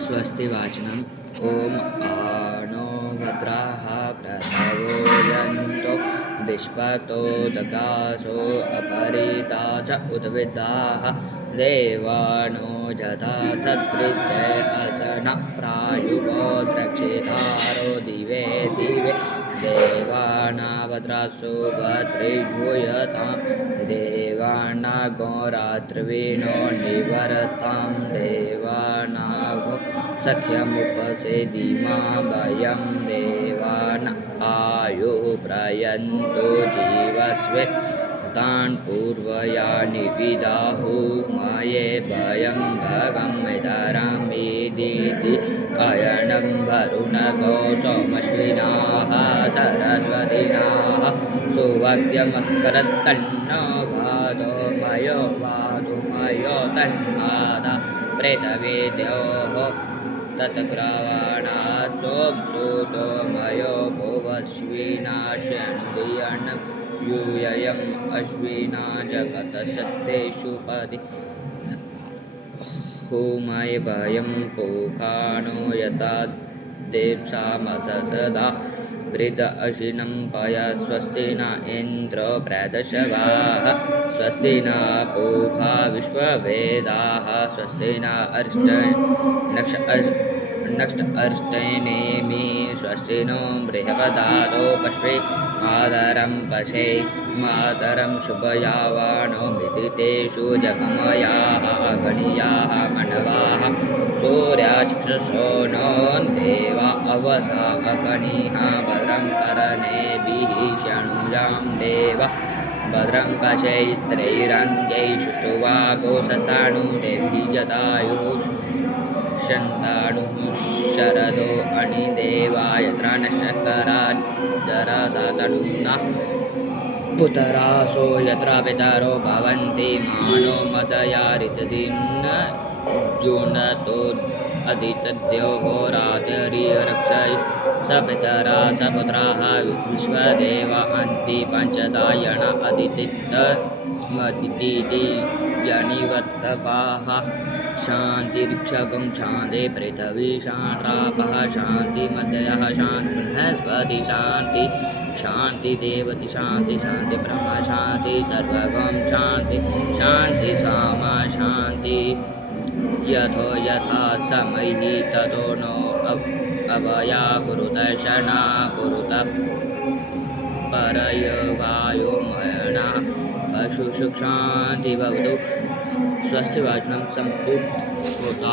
स्वस्ति वाचनम् ॐ आनो भद्राः क्रतवो यन्तो विश्वतो दगासो अपरिता च उद्विदाः देवानो जथा सत्कृते असनः प्रायुवो द्रक्षितारो दिवे दिवे देवानावद्रासो भद्रिभूयतां देवानागो रात्रिविनो निवरतां देवानागो सख्यमुपसेदिमा वयं देवान आयुः प्रयन्तु जीवस्वे तान् पूर्वयानि विदाहुमये भयं भगमितरमिदिति अयनं वरुणगो सोमश्विनाः सरस्वतीनाः सुवाक्यमस्करत्तन्नो वादो तन्मादा प्रेतवेद्योः तत्ग्रवाणा सोमसूतो मयो भुवश्विनाशन्दियनं यूयम् अश्विना जगतशक्तेषु पदि होमय भयं पोखानो यथा देवसामसदा वृद अशिनं पया स्वस्ति न इन्द्र प्रदशवाः स्वस्ति न पूषा विश्ववेदाः स्वस्ति न नक्ष अर्ष्टेनेमि स्वस्ति नो बृहस्पतिर्दो पश्वे मातरं शुभयावानो मिथितेषु जगमयाः गणीयाः मण्डवाः सूर्याचक्षुषो नो देवा अवसा अगणीः भद्रं कर्णेभिः शृणुयां देवा भद्रं पश्यैस्त्रैरङ्गैः सुष्ठुवागोसताणु देवी जतायुः शन्ताणुः शरदो अणिदेवाय त्राणशकराजरसातणुना पुतरासो यत्र पितरो भवन्ति मानो मदयारितदिन जुनतो अदितद्योः रातिर्यरक्षय स पितरा स पुत्राः विश्वदेवा अन्ति पञ्चदायण अदितित्तमदिति यणिवत्तपाः शान्तिर्क्षकं शान्ति पृथिवी शान्त्रापः शान्ति मध्यः शान्ति बृहस्पति शान्ति शान्ति देवति शान्ति शान्ति ब्रह्म शान्ति सर्वगं शान्ति शान्ति सामा शान्ति यथा समयि ततो नो अवया पुरुतशना पुरुत परयवायुमयना पशुषु शान्ति भवतु। स्वस्ति वाचनं सम्पूर्ण होता।